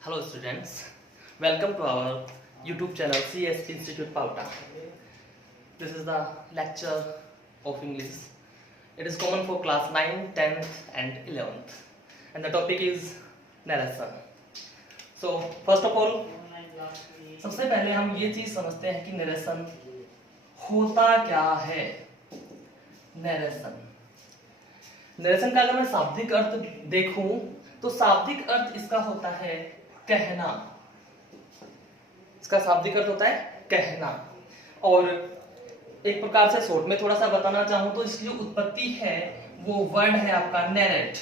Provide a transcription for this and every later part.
Hello students, welcome to our YouTube channel CS Institute Pauta. This is the lecture of English. It is common for class 9, 10th and 11th and the topic is narration. So first of all, सबसे पहले हम ये चीज समझते हैं कि narration होता क्या है। नरेशन का अगर मैं शाब्दिक अर्थ देखूं तो शाब्दिक अर्थ इसका होता है कहना। इसका शाब्दिक अर्थ होता है कहना। और एक प्रकार से शॉर्ट में थोड़ा सा बताना चाहूं तो इसकी जो उत्पत्ति है वो वर्ड है आपका नरेट।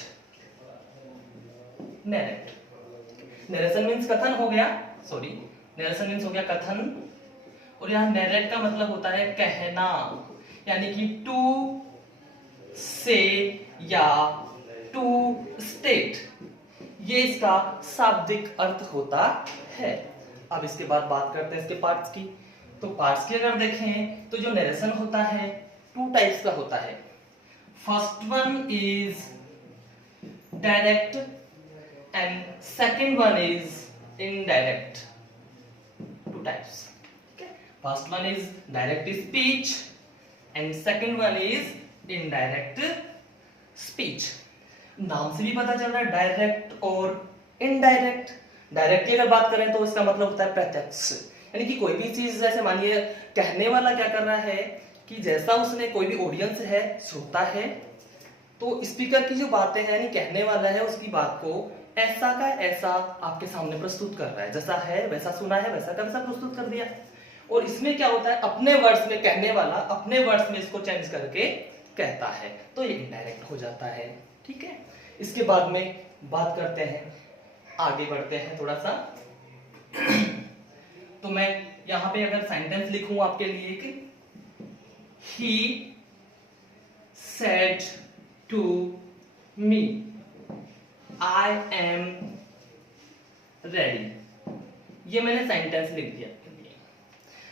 नरेशन मीन्स कथन हो गया, नरेशन मीन्स हो गया कथन, और यहाँ नरेट का मतलब होता है कहना, यानी कि टू से या टू स्टेट, ये इसका शाब्दिक अर्थ होता है। अब इसके बाद बात करते हैं इसके पार्ट्स की। तो पार्ट्स की अगर देखें तो जो नरेशन होता है टू टाइप्स का होता है। First one is direct and second one is indirect. Two types. First one is direct speech and second one is indirect speech. नाम से भी पता चल रहा है डायरेक्ट और इनडायरेक्ट। डायरेक्टली अगर बात करें तो इसका मतलब होता है प्रत्यक्ष, यानी कि कोई भी चीज, जैसे मानिए कहने वाला क्या कर रहा है कि जैसा उसने, कोई भी ऑडियंस है सुनता है तो स्पीकर की जो बातें हैं यानी कहने वाला है उसकी बात को ऐसा का ऐसा आपके सामने प्रस्तुत कर रहा है, जैसा है वैसा सुना है वैसा का वैसा प्रस्तुत कर दिया। और इसमें क्या होता है, अपने वर्ड्स में कहने वाला अपने वर्ड्स में इसको चेंज करके कहता है, तो ये इनडायरेक्ट हो जाता है। ठीक है, इसके बाद में बात करते हैं, आगे बढ़ते हैं थोड़ा सा। तो मैं यहां पे अगर सेंटेंस लिखूं आपके लिए कि he said to me I am ready, ये मैंने सेंटेंस लिख दिया आपके लिए।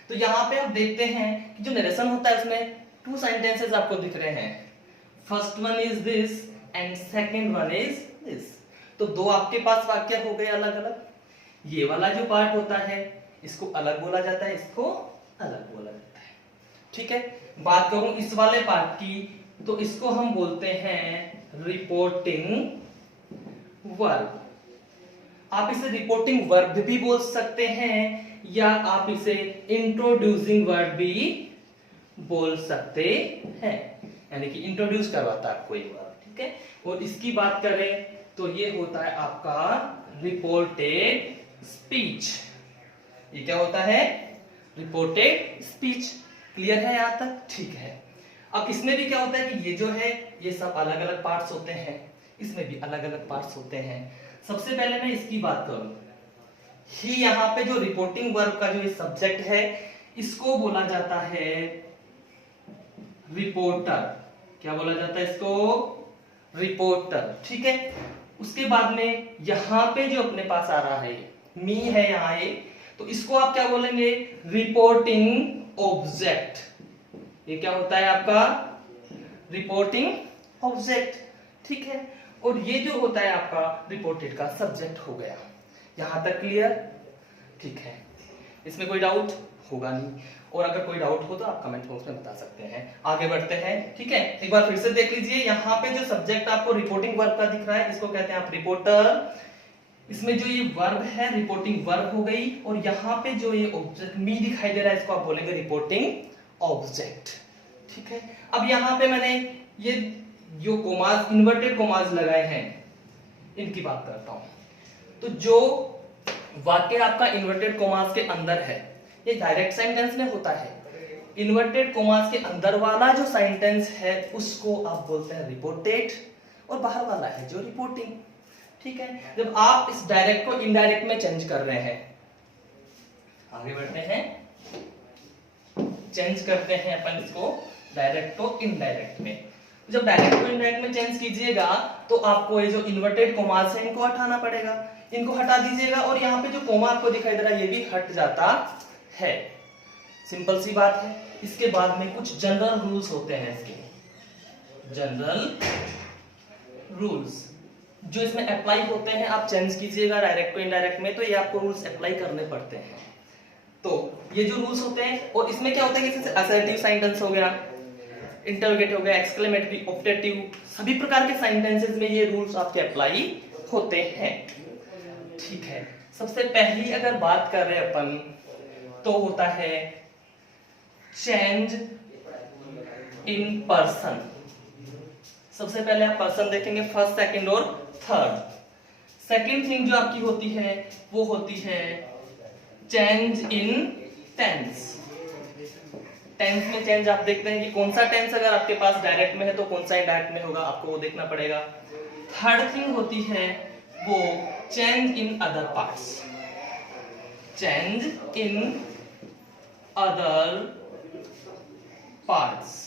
तो यहां पे आप देखते हैं कि जो नरेशन होता है उसमें टू सेंटेंसेस आपको दिख रहे हैं। First one is this and second one is this. तो दो आपके पास वाक्य हो गए अलग अलग। ये वाला जो पार्ट होता है इसको अलग बोला जाता है, इसको अलग बोला जाता है। ठीक है, बात करूं इस वाले पार्ट की तो इसको हम बोलते हैं रिपोर्टिंग वर्ब। आप इसे रिपोर्टिंग वर्ब भी बोल सकते हैं या आप इसे इंट्रोड्यूसिंग वर्ब भी बोल सकते हैं, यानी कि इंट्रोड्यूस करवाता है आपको ये वर्ब। ठीक है, और इसकी बात करें तो ये होता है आपका रिपोर्टेड स्पीच। ये क्या होता है, रिपोर्टेड स्पीच। क्लियर है यहां तक? ठीक है। अब इसमें भी क्या होता है कि ये जो है ये सब अलग अलग पार्ट्स होते हैं, इसमें भी अलग अलग पार्ट्स होते हैं। सबसे पहले मैं इसकी बात करूं, ही यहां पे जो रिपोर्टिंग वर्ब का जो ये सब्जेक्ट है इसको बोला जाता है रिपोर्टर। क्या बोला जाता है इसको? रिपोर्टर। ठीक है, उसके बाद में यहां पे जो अपने पास आ रहा है मी है यहां ये, तो इसको आप क्या बोलेंगे? Reporting object. ये क्या होता है आपका? Reporting object. ठीक है, और ये जो होता है आपका रिपोर्टेड का सब्जेक्ट हो गया। यहां तक क्लियर? ठीक है, इसमें कोई डाउट होगा नहीं, और अगर कोई डाउट हो तो आप कमेंट बॉक्स में बता सकते हैं। आगे बढ़ते हैं। ठीक है, एक बार फिर से देख लीजिए, यहाँ पे जो सब्जेक्ट आपको रिपोर्टिंग वर्ब का दिख रहा है इसको कहते हैं आप रिपोर्टर। इसमें जो ये वर्ब है रिपोर्टिंग वर्ब हो गई, और यहाँ पे जो ये ऑब्जेक्ट मी दिखाई दे रहा है इसको आप बोलेंगे रिपोर्टिंग ऑब्जेक्ट। ठीक है, अब यहाँ पे मैंने ये जो कोमास, इन्वर्टेड कोमास लगाए हैं इनकी बात करता हूं। तो जो वाक्य आपका इन्वर्टेड कोमास के अंदर है ये डायरेक्ट सेंटेंस में होता है। इन्वर्टेड कोमास के अंदर वाला जो सेंटेंस है उसको आप बोलते हैं रिपोर्टेड, और बाहर वाला है जो रिपोर्टिंग। ठीक है, जब आप इस डायरेक्ट को इनडायरेक्ट में चेंज कर रहे हैं, आगे बढ़ते हैं, चेंज करते हैं अपन इसको डायरेक्ट को इनडायरेक्ट में। जब डायरेक्ट को इनडायरेक्ट में चेंज कीजिएगा तो आपको ये जो इन्वर्टेड कोमास है इनको हटाना पड़ेगा, इनको हटा दीजिएगा, और यहाँ पे जो कोमा आपको दिखाई दे रहा है ये भी हट जाता है। सिंपल सी बात है। इसके बाद में कुछ जनरल रूल्स होते हैं इसके, जनरल रूल्स। जो इसमें अप्लाई होते हैं आप चेंज कीजिएगा डायरेक्ट टू इनडायरेक्ट में, तो ये आपको रूल्स अप्लाई करने पड़ते हैं। तो ये जो रूल्स होते हैं, और इसमें क्या होता है कि जैसे असर्टिव सेंटेंस हो गया, इंटरोगेटिव हो गया, एक्सक्लेमेटरी, ऑप्टेटिव, सभी प्रकार के सेंटेंसेस में ये रूल्स आपके अप्लाई होते हैं। ठीक है, सबसे पहली अगर बात कर रहे हैं अपन, तो होता है चेंज इन पर्सन। सबसे पहले आप पर्सन देखेंगे, फर्स्ट, सेकंड और थर्ड। सेकंड थिंग जो आपकी होती है वो होती है चेंज इन टेंस। टेंस में चेंज आप देखते हैं कि कौन सा टेंस अगर आपके पास डायरेक्ट में है तो कौन सा इनडायरेक्ट में होगा, आपको वो देखना पड़ेगा। थर्ड थिंग होती है वो change in other parts. Change in other parts,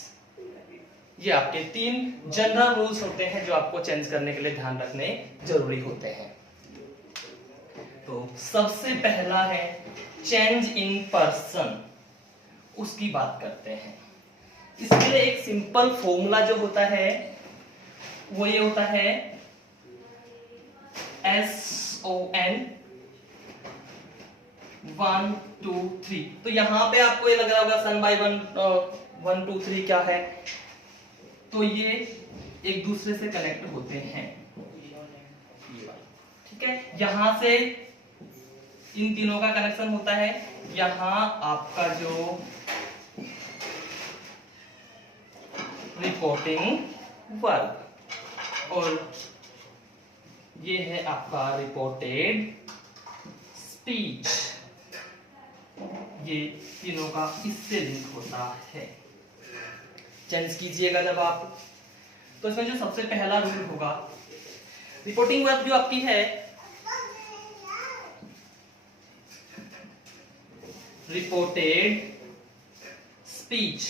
ये आपके 3 जनरल रूल्स होते हैं जो आपको चेंज करने के लिए ध्यान रखने जरूरी होते हैं। तो सबसे पहला है चेंज इन पर्सन, उसकी बात करते हैं। इसके लिए एक सिंपल फॉर्मूला जो होता है वो ये होता है SON 1 2 3। तो यहां पे आपको ये लग रहा होगा सन बाय 1 2 3 क्या है, तो ये एक दूसरे से कनेक्ट होते हैं। ठीक है, यहां से इन तीनों का कनेक्शन होता है। यहां आपका जो रिपोर्टिंग वर्ब और ये है आपका रिपोर्टेड स्पीच, ये तीनों का इससे लिंक होता है। चेंज कीजिएगा जब आप, तो इसमें जो सबसे पहला रूल होगा, रिपोर्टिंग वर्ब जो आपकी है, रिपोर्टेड स्पीच।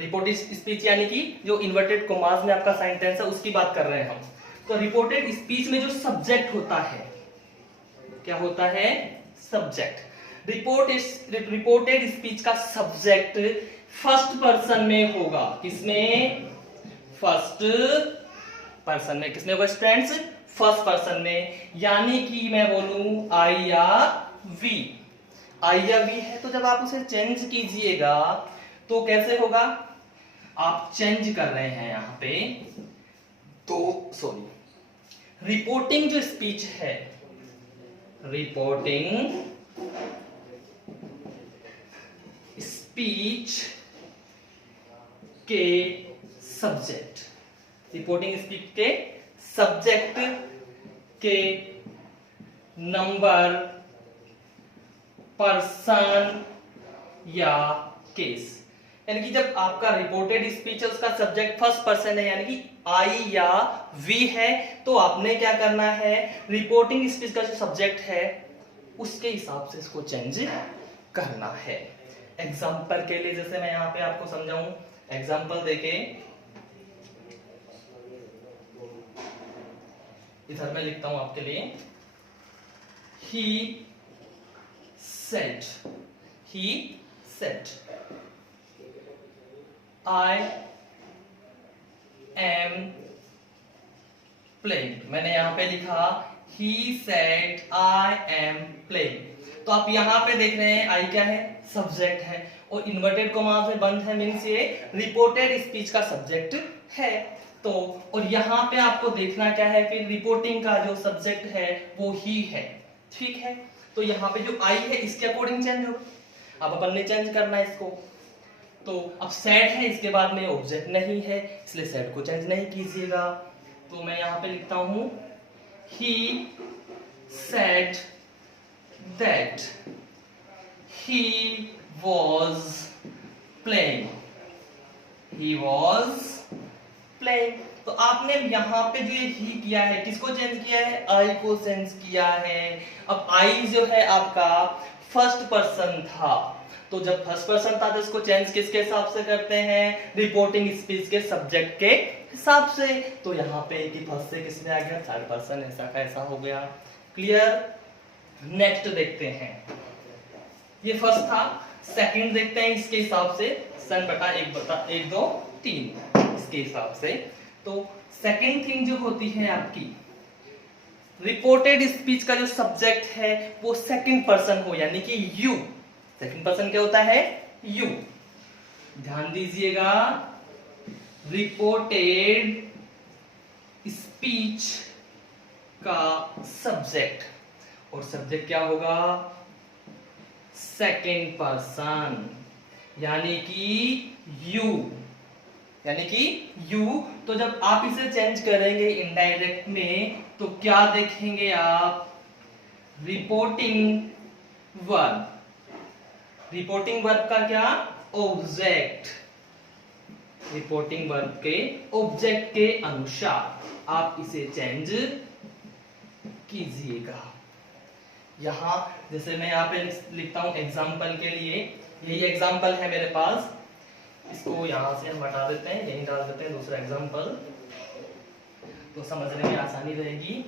रिपोर्टेड स्पीच यानी कि जो इन्वर्टेड कॉमास में आपका सेंटेंस है उसकी बात कर रहे हैं हम। तो रिपोर्टेड स्पीच में जो सब्जेक्ट होता है, क्या होता है, सब्जेक्ट। रिपोर्टेड स्पीच का सब्जेक्ट फर्स्ट पर्सन में होगा। किसमें, फर्स्ट पर्सन में। किसमें होगा स्टूडेंट्स, फर्स्ट पर्सन में। यानी कि मैं बोलूं आई या वी, आई या वी है, तो जब आप उसे चेंज कीजिएगा तो कैसे होगा, आप चेंज कर रहे हैं यहां पे, तो सॉरी, रिपोर्टिंग जो स्पीच है, रिपोर्टिंग स्पीच के सब्जेक्ट, रिपोर्टिंग स्पीच के सब्जेक्ट के नंबर, पर्सन या केस। यानी कि जब आपका रिपोर्टेड स्पीच है उसका सब्जेक्ट फर्स्ट पर्सन है यानी कि आई या वी है, तो आपने क्या करना है, रिपोर्टिंग स्पीच का जो सब्जेक्ट है उसके हिसाब से इसको चेंज करना है। एग्जाम्पल के लिए जैसे मैं यहां पे आपको समझाऊं, एग्जाम्पल देके इधर मैं लिखता हूं आपके लिए, he said I am playing। मैंने यहां पे लिखा he said I am playing। तो आप यहां पे देख रहे हैं I क्या है, सब्जेक्ट है, और इन्वर्टेड कॉमा में बंद है, मींस ये रिपोर्टेड स्पीच का सब्जेक्ट है। तो और यहां पे आपको देखना क्या है, फिर रिपोर्टिंग का जो सब्जेक्ट है वो ही है। ठीक है, तो यहाँ पे जो I है इसके अकॉर्डिंग चेंज होगा, अब अपन ने चेंज करना है इसको। तो अब सेड है, इसके बाद में ऑब्जेक्ट नहीं है, इसलिए सेड को चेंज नहीं कीजिएगा। तो मैं यहां पे लिखता हूं he said that he was playing, he was playing। तो आपने यहां पे जो ये ही किया है, किसको चेंज किया है, आई को चेंज किया है। अब आई जो है आपका फर्स्ट पर्सन था, तो जब फर्स्ट पर्सन था तो इसको चेंज किसके हिसाब से करते हैं, रिपोर्टिंग स्पीच के सब्जेक्ट के हिसाब से। तो यहाँ पे कि फर्स्ट से किसमें आ गया, थर्ड पर्सन, ऐसा का ऐसा हो गया। क्लियर। नेक्स्ट देखते हैं, ये फर्स्ट था, सेकंड देखते हैं इसके हिसाब से, सन बटा 1 बटा 1 2 3 इसके हिसाब से। तो सेकेंड थिंग जो होती है आपकी, रिपोर्टेड स्पीच का जो सब्जेक्ट है वो सेकंड पर्सन हो, यानी कि यू। सेकंड पर्सन क्या होता है? यू। ध्यान दीजिएगा, रिपोर्टेड स्पीच का सब्जेक्ट, और सब्जेक्ट क्या होगा? सेकंड पर्सन, यानी कि यू, यानी कि यू। तो जब आप इसे चेंज करेंगे इनडायरेक्ट में तो क्या देखेंगे आप? Reporting verb. रिपोर्टिंग वर्ब का क्या? ऑब्जेक्ट। रिपोर्टिंग वर्ब के ऑब्जेक्ट के अनुसार आप इसे चेंज कीजिएगा। यहां जैसे मैं यहाँ पे लिखता हूं एग्जाम्पल के लिए, यही एग्जाम्पल है मेरे पास, इसको यहां से हम हटा देते हैं, यहीं डाल देते हैं दूसरा एग्जाम्पल, तो समझने में आसानी रहेगी।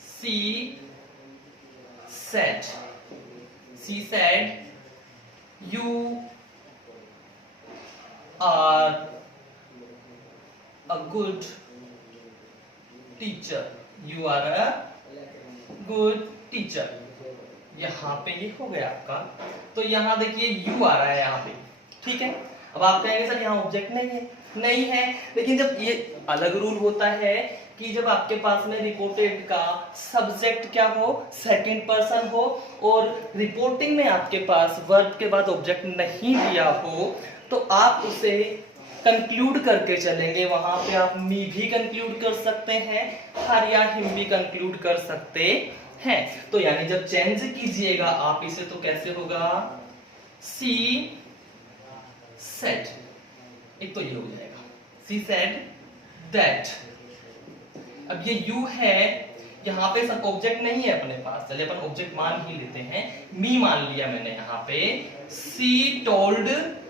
She said, she said you are a good teacher, you are a good teacher. यहां पे ये हो गया आपका, तो यहां देखिए यू आ रहा है यहां पे, ठीक है। अब आप कहेंगे सर यहाँ ऑब्जेक्ट नहीं है, नहीं है, लेकिन जब ये अलग रूल होता है कि जब आपके पास में रिपोर्टेड का सब्जेक्ट क्या हो? सेकंड पर्सन हो, और रिपोर्टिंग में आपके पास वर्ब के बाद ऑब्जेक्ट नहीं दिया हो, तो आप उसे कंक्लूड करके चलेंगे। वहां पे आप मी भी कंक्लूड कर सकते हैं, हर या हिम भी कंक्लूड कर सकते हैं। तो यानी जब चेंज कीजिएगा आप इसे, तो कैसे होगा? सी सेड, एक तो ये हो जाएगा सी सेड दैट। अब ये यू है, यहाँ पे सब ऑब्जेक्ट नहीं है अपने पास, चलिए अपन ऑब्जेक्ट मान ही लेते हैं, मी मान लिया मैंने यहाँ पे। सी टोल्ड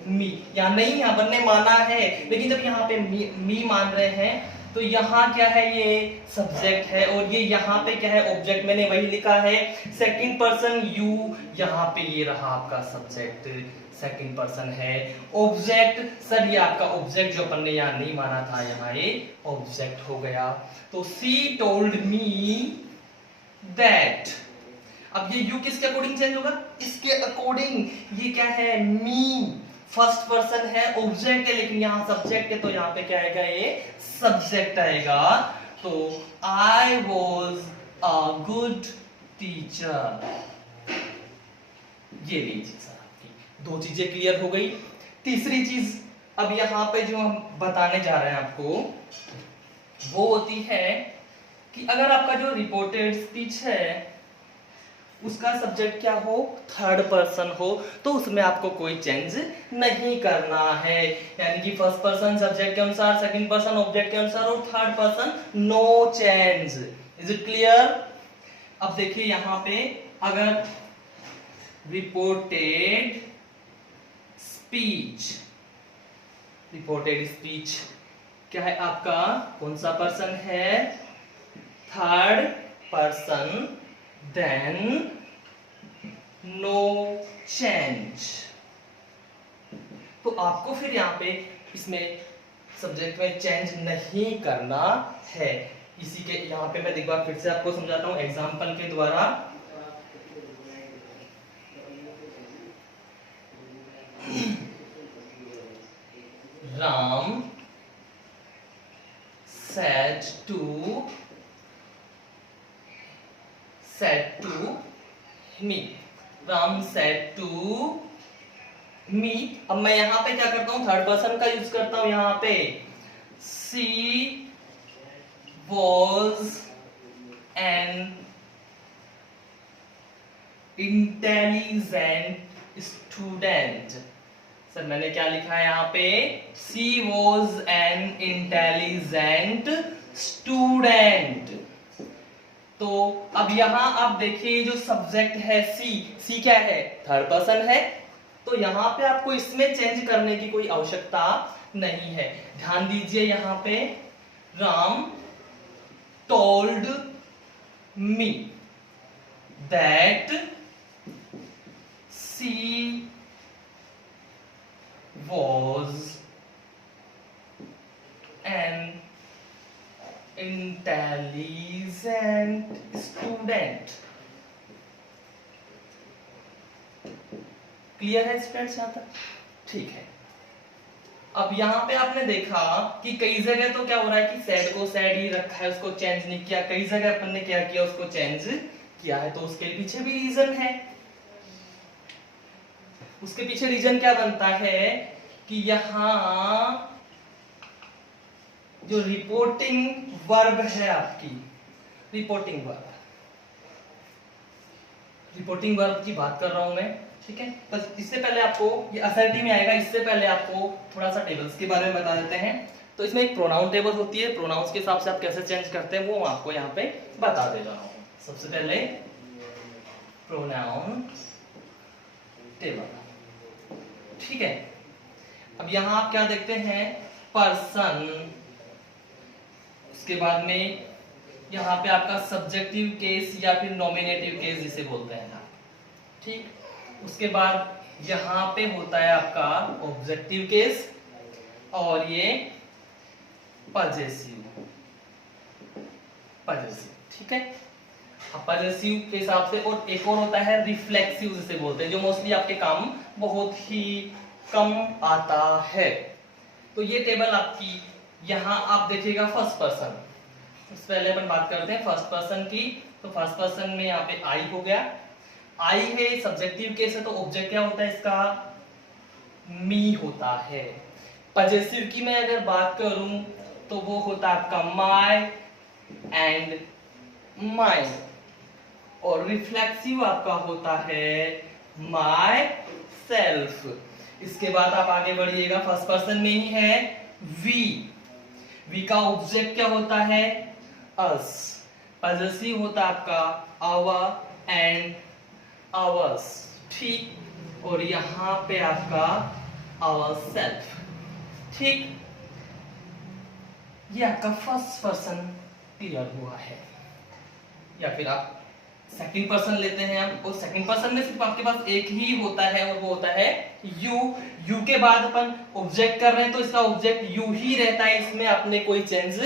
मी, यहाँ नहीं, अपन ने माना है, लेकिन जब यहाँ पे मी मान रहे हैं तो यहाँ क्या है? ये सब्जेक्ट है, और ये यहाँ पे क्या है? ऑब्जेक्ट। मैंने वही लिखा है सेकंड पर्सन यू, यहाँ पे ये रहा आपका सब्जेक्ट, सेकंड पर्सन है। ऑब्जेक्ट सर, ये आपका ऑब्जेक्ट जो अपन ने यहाँ नहीं माना था, यहाँ ये ऑब्जेक्ट हो गया। तो सी टोल्ड मी दैट, अब ये यू किसके अकॉर्डिंग चेंज होगा? इसके अकॉर्डिंग। ये क्या है? मी, फर्स्ट पर्सन है, ऑब्जेक्ट है, लेकिन यहाँ सब्जेक्ट है, तो यहाँ पे क्या आएगा? ये सब्जेक्ट आएगा। तो I was a good teacher, ये लीजिए सर आपकी दो चीजें क्लियर हो गई। तीसरी चीज अब यहाँ पे जो हम बताने जा रहे हैं आपको, वो होती है कि अगर आपका जो रिपोर्टेड स्पीच है उसका सब्जेक्ट क्या हो? थर्ड पर्सन हो, तो उसमें आपको कोई चेंज नहीं करना है, यानी कि फर्स्ट पर्सन सब्जेक्ट के अनुसार, सेकंड पर्सन ऑब्जेक्ट के अनुसार, और third person no change. Is it clear? अब देखिए यहां पे अगर रिपोर्टेड स्पीच, रिपोर्टेड स्पीच क्या है आपका? कौन सा पर्सन है? Third person, then no change. तो आपको फिर यहां पे इसमें सब्जेक्ट में चेंज नहीं करना है। इसी के यहां पे मैं एक बार फिर से आपको समझाता हूं एग्जांपल के द्वारा। Ram said to me, Ram said to me। अब मैं यहां पे क्या करता हूं? थर्ड पर्सन का यूज करता हूं यहां पे। she was an intelligent student। Sir मैंने क्या लिखा है यहाँ पे? she was an intelligent student। तो अब यहां आप देखिए जो सब्जेक्ट है सी क्या है? थर्ड पर्सन है, तो यहां पे आपको इसमें चेंज करने की कोई आवश्यकता नहीं है। ध्यान दीजिए यहां पे, Ram told me that she was an intelligent student. Clear है स्टूडेंट्स यहां तक? ठीक है। अब यहाँ पे आपने देखा कि कई जगह तो क्या हो रहा है कि सैड को सैड ही रखा है, उसको चेंज नहीं किया। कई जगह अपन ने क्या किया, उसको चेंज किया है। तो उसके पीछे भी रीजन है। उसके पीछे रीजन क्या बनता है कि यहाँ जो रिपोर्टिंग वर्ब है आपकी, रिपोर्टिंग वर्ब की बात कर रहा हूं मैं, ठीक है। तो इससे पहले आपको ये असर्टिव में आएगा, इससे पहले आपको थोड़ा सा टेबल्स के बारे में बता देते हैं। तो इसमें एक प्रोनाउन टेबल होती है, प्रोनाउंस के हिसाब से आप कैसे चेंज करते हैं वो मैं आपको यहाँ पे बता दे रहा हूँ। सबसे पहले प्रोनाउन टेबल, ठीक है। अब यहाँ आप क्या देखते हैं, पर्सन, उसके बाद में यहाँ पे आपका सब्जेक्टिव केस या फिर नॉमिनेटिव केस जिसे बोलते हैं, ठीक। उसके बाद यहाँ पे होता है आपका ऑब्जेक्टिव केस और ये पजेसिव, ठीक है। पजेसिव के हिसाब से, और एक और होता है रिफ्लेक्सिव जिसे बोलते हैं, जो मोस्टली आपके काम बहुत ही कम आता है। तो ये टेबल आपकी, यहाँ आप देखिएगा फर्स्ट पर्सन। सबसे पहले अपन बात करते हैं फर्स्ट पर्सन की। तो फर्स्ट पर्सन में यहाँ पे आई हो गया, आई है, सब्जेक्टिव केस है, तो ऑब्जेक्ट क्या होता है इसका, मी होता है। पजेसिव की मैं अगर बात करूं तो वो होता है आपका माय एंड माइन, और रिफ्लेक्सिव आपका होता है माय सेल्फ। इसके बाद आप आगे बढ़िएगा, फर्स्ट पर्सन में ही है वी का ऑब्जेक्ट क्या होता है, अस। पजेसिव होता है आपका आवर एंड आवर्स, ठीक। और यहां पे आपका आवर सेल्फ, ठीक। ये आपका फर्स्ट पर्सन क्लियर हुआ है। या फिर आप सेकंड पर्सन लेते हैं हम, और सेकंड पर्सन में सिर्फ आपके पास एक ही होता है और वो होता है यू के बाद अपन ऑब्जेक्ट कर रहे हैं तो इसका ऑब्जेक्ट यू ही रहता है, इसमें आपने कोई चेंज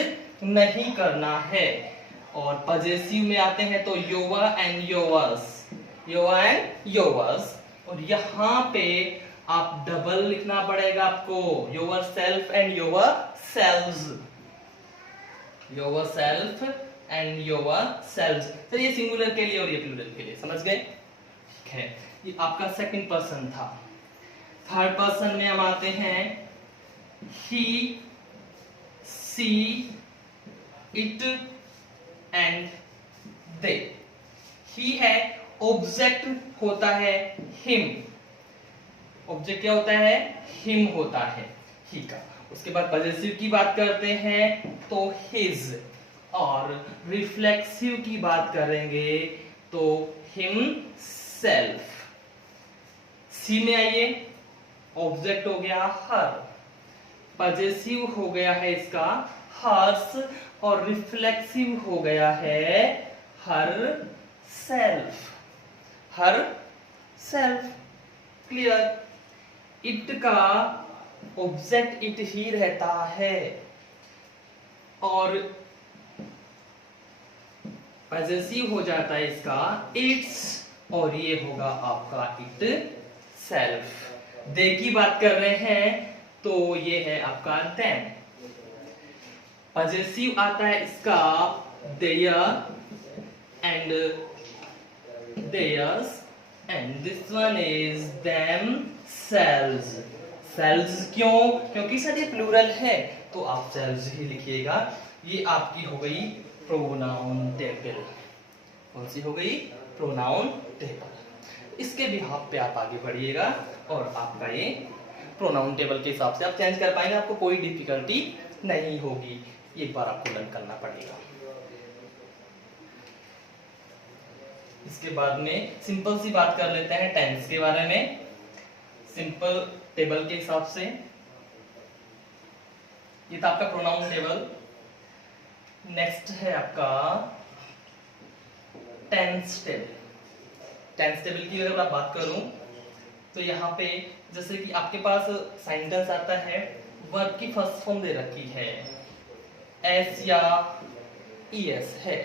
नहीं करना है। और पजेसिव में आते हैं तो योवर एंड योवर्स, और यहां पे आप डबल लिखना पड़ेगा आपको, योवर self and योवर selves, and योवर selves. तो ये सिंगुलर के लिए और ये प्लूरल के लिए, समझ गए, ठीक है। ये आपका सेकंड पर्सन था। थर्ड पर्सन में हम आते हैं ही, सी, इट एंड दे। ही है, ऑब्जेक्ट होता है हिम, ऑब्जेक्ट क्या होता है, हिम होता है, ही का। उसके बाद पजेसिव की बात करते हैं तो हिज, और रिफ्लेक्सिव की बात करेंगे तो हिम सेल्फ। सी में आइए, ऑब्जेक्ट हो गया हर, पजेसिव हो गया है इसका हर्स, और रिफ्लेक्सिव हो गया है हर सेल्फ, क्लियर। इट का ऑब्जेक्ट इट ही रहता है, और पजेसिव हो जाता है इसका इट्स, और ये होगा आपका इट सेल्फ। दे की बात कर रहे हैं तो ये है आपका देम। पजेसिव आता है इसका their and theirs, and this one is themselves। Selves क्यों, क्योंकि सर ये प्लूरल है तो आप सेल्स ही लिखिएगा। ये आपकी हो गई प्रोनाउन टेबल। कौन सी हो गई, प्रोनाउन टेबल। इसके बिहाफ पे आप आगे बढ़िएगा और आपका ये प्रोनाउन टेबल के हिसाब से आप चेंज कर पाएंगे, आपको कोई डिफिकल्टी नहीं होगी। एक बार आपको लर्न करना पड़ेगा। इसके बाद में सिंपल सी बात कर लेते हैं टेंस के बारे में। सिंपल टेबल के हिसाब से ये था आपका प्रोनाउन टेबल। नेक्स्ट है आपका टेंस टेबल। टेंस टेबल की अगर मैं बात करूं तो यहाँ पे जैसे कि आपके पास सेंटेंस आता है, वर्ब की फर्स्ट फॉर्म दे रखी है एस या ES है।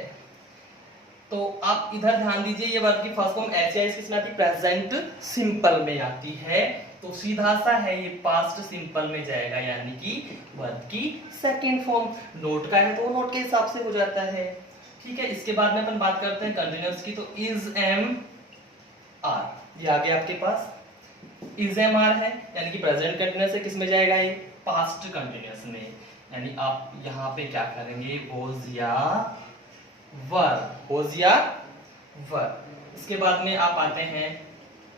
तो आप इधर ध्यान दीजिए, ये वर्ब की फर्स्ट फॉर्म ऐसे किसमें आती है? प्रेजेंट सिंपल में आती है। तो सीधा सा है ये पास्ट सिंपल में जाएगा, यानी कि वर्ब की सेकंड फॉर्म। नोट का है तो नोट के हिसाब से हो जाता है। ठीक है, इसके बाद में अपन बात करते हैं कंटिन्यूअस की। तो इज एम आर ये आ गया आपके पास, इज एम आर है यानी कि प्रेजेंट कंटिन्यूअस है, किस में जाएगा ये? पास्ट कंटिन्यूअस में। यानी आप यहाँ पे क्या करेंगे? वॉज या वर, वॉज या वर। इसके बाद में आप आते हैं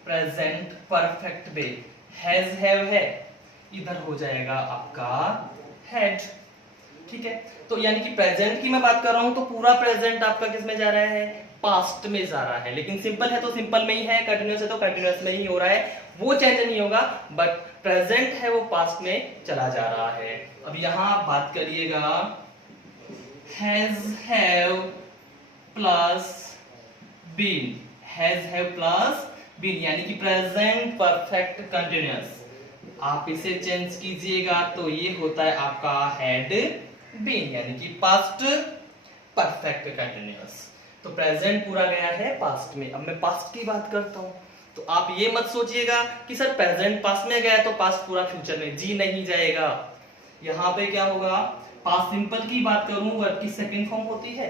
प्रेजेंट परफेक्ट में, हैज हैव है, इधर हो जाएगा आपका हैड। ठीक है, तो यानी कि प्रेजेंट की मैं बात कर रहा हूं तो पूरा प्रेजेंट आपका किस में जा रहा है? पास्ट में जा रहा है। लेकिन सिंपल है तो सिंपल में ही है, कंटिन्यूअस है तो कंटिन्यूअस में ही हो रहा है, वो चेंज नहीं होगा। बट प्रेजेंट है वो पास्ट में चला जा रहा है। अब यहां आप बात करिएगा has have plus been, has have plus been यानी कि प्रेजेंट परफेक्ट कंटिन्यूअस। आप इसे चेंज कीजिएगा तो ये होता है आपका हैड बीन यानी कि पास्ट परफेक्ट कंटिन्यूअस। तो प्रेजेंट पूरा गया है पास्ट में। अब मैं पास्ट की बात करता हूं, तो आप ये मत सोचिएगा कि सर प्रेजेंट पास्ट में गया तो पास्ट पूरा फ्यूचर में, जी नहीं जाएगा। यहां पे क्या होगा? पास्ट सिंपल की बात करूं, वर्ब की सेकंड फॉर्म होती है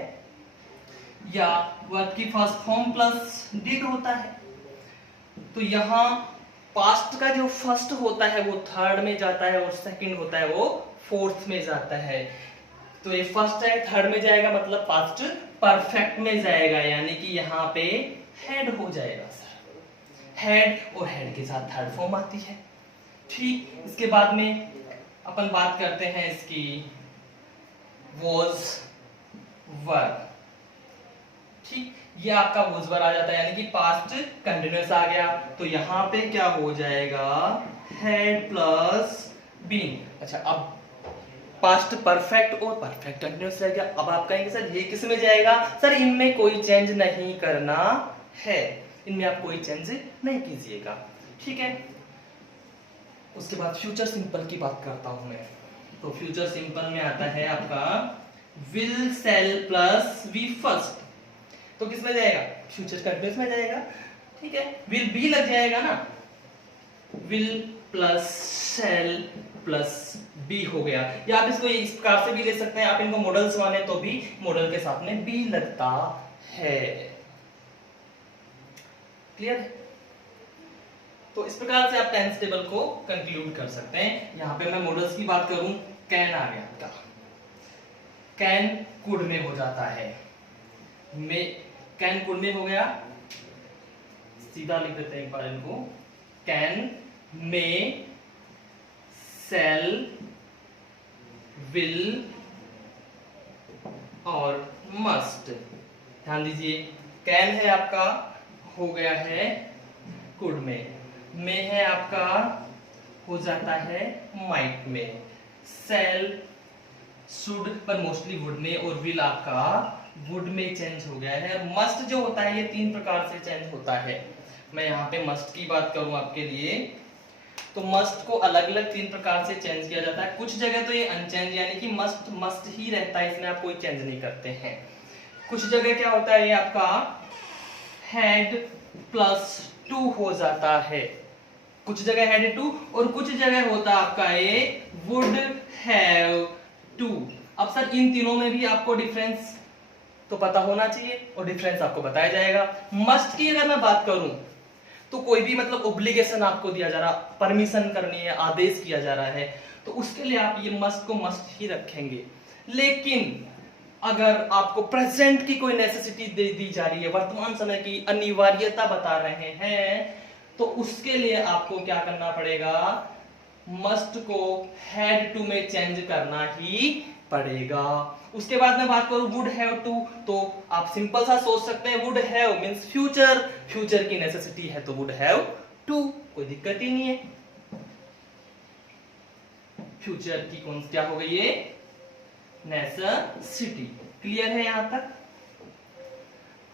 या वर्ब की फर्स्ट फॉर्म प्लस डिड होता है। तो यहां पास्ट का जो फर्स्ट होता है वो थर्ड में जाता है और सेकंड होता है वो फोर्थ में जाता है। तो ये फर्स्ट है, थर्ड में जाएगा मतलब पास्ट परफेक्ट में जाएगा, यानी कि यहाँ पे हेड हो जाएगा सर। हेड और हेड के साथ थर्ड फॉर्म आती है। ठीक, इसके बाद में अपन बात करते हैं इसकी वॉज वर। ठीक, ये आपका वॉज वर आ जाता है यानी कि पास्ट कंटिन्यूअस आ गया। तो यहां पे क्या हो जाएगा? Had plus been. अच्छा, अब पास्ट परफेक्ट और परफेक्ट कंटिन्यूअस रह गया। अब आप कहेंगे सर ये किस में जाएगा? सर इनमें कोई चेंज नहीं करना है, इनमें आप कोई चेंज नहीं कीजिएगा। ठीक है, उसके बाद फ्यूचर सिंपल की बात करता हूं मैं। तो फ्यूचर सिंपल में आता है आपका will shall plus V first. तो किस में जाएगा? फ्यूचर कंटिन्यूअस में जाएगा। ठीक है, विल बी लग जाएगा ना, will plus shall plus be हो गया। या आप इसको इस प्रकार से भी ले सकते हैं, आप इनको मॉडल्स माने तो भी मॉडल के साथ में बी लगता है। क्लियर है? तो इस प्रकार से आप टेंस टेबल को कंक्लूड कर सकते हैं। यहां पे मैं मॉडल्स की बात करूं, कैन आ गया आपका, कैन कुड में हो जाता है, में कैन कुड में हो गया, सीधा लिख देते हैं एक बार इनको, कैन में सेल विल और मस्ट। ध्यान दीजिए, कैन है आपका हो गया है कुड में है आपका हो जाता है माइट में, सेल शुड पर मोस्टली वुड में, और विल आपका वुड में चेंज हो गया है। मस्ट जो होता है ये तीन प्रकार से चेंज होता है। मैं यहाँ पे मस्ट की बात करूं आपके लिए, तो मस्ट को अलग अलग तीन प्रकार से चेंज किया जाता है। कुछ जगह तो ये अनचेंज यानी कि मस्ट मस्ट ही रहता है, इसमें आप कोई चेंज नहीं करते हैं। कुछ जगह क्या होता है, ये आपका हैड प्लस टू हो जाता है, कुछ जगह हैड टू, और कुछ जगह होता है आपका ये वुड हैव टू। अब सर इन तीनों में भी आपको डिफरेंस तो पता होना चाहिए और डिफरेंस आपको बताया जाएगा। मस्ट की अगर मैं बात करूं तो कोई भी मतलब ओब्लिगेशन आपको दिया जा रहा, परमिशन करनी है, आदेश किया जा रहा है, तो उसके लिए आप ये मस्ट को मस्ट ही रखेंगे। लेकिन अगर आपको प्रेजेंट की कोई नेसेसिटी दे दी जा रही है, वर्तमान समय की अनिवार्यता बता रहे हैं, तो उसके लिए आपको क्या करना पड़ेगा? मस्ट को हैड टू में चेंज करना ही पड़ेगा। उसके बाद मैं बात करूं वुड हैव टू, तो आप सिंपल सा सोच सकते हैं, would have means future, future की नेसेसिटी है तो वुड हैव टू, कोई दिक्कत ही नहीं है। फ्यूचर की कौन क्या हो गई ये? नेसेसिटी। क्लियर है यहां तक?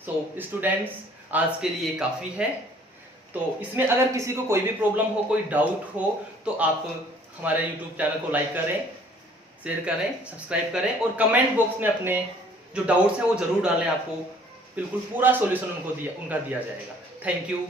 सो स्टूडेंट्स, आज के लिए काफी है। तो इसमें अगर किसी को कोई भी प्रॉब्लम हो, कोई डाउट हो, तो आप हमारे YouTube चैनल को लाइक करें, शेयर करें, सब्सक्राइब करें और कमेंट बॉक्स में अपने जो डाउट्स है वो जरूर डालें, आपको बिल्कुल पूरा सॉल्यूशन उनका दिया जाएगा। Thank you.